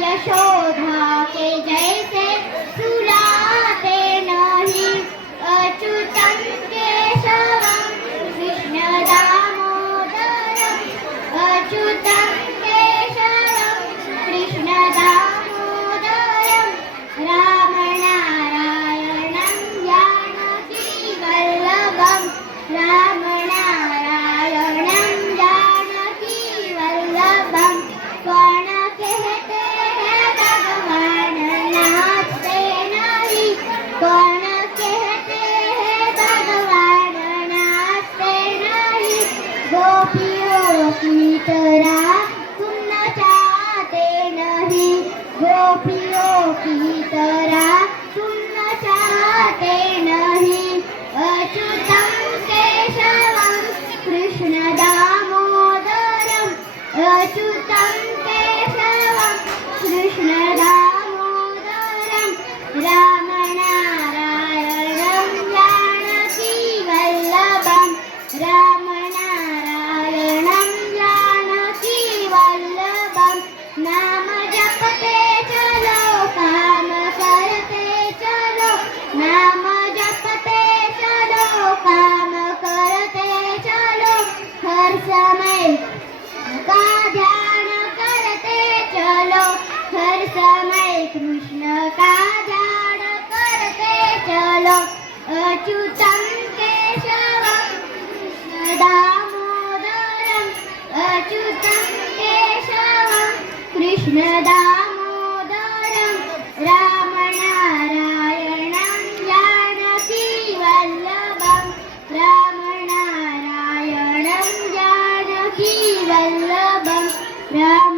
यशोदा के जैसे सुलाते नहीं। अच्युतं केशवं कृष्ण दामोदरम् अच्युतं केशवं कृष्ण दामोदरम् राम नारायणं जानकी वल्लभं राम नारायणं जानकी वल्लभं। कौन कहते हैं भगवान नाचते नहीं। कौन कहते हैं भगवान नाचते नहीं। गोपियों की तरह तुम नचाते नहीं। गोपियों की तरह तुम नचाते नहीं। अच्युतं केशवं कृष्ण दामोदरम् अच्युतं केशवं कृष्ण दामोदरम् राम नारायणं जानकी वल्लभं राम नारायणं जानकी वल्लभं। नाम जपते चलो काम करते चलो। नाम जपते चलो काम करते चलो। हर समय का ध्यान करते चलो। हर समय कृष्ण का ध्यान करते चलो। अच्युतं केशवं कृष्ण दामोदरम् अच्युतं केशवं कृष्ण दामोदरम् राम नारायणं जानकी वल्लभं राम नारायणं जानकी वल्लभं राम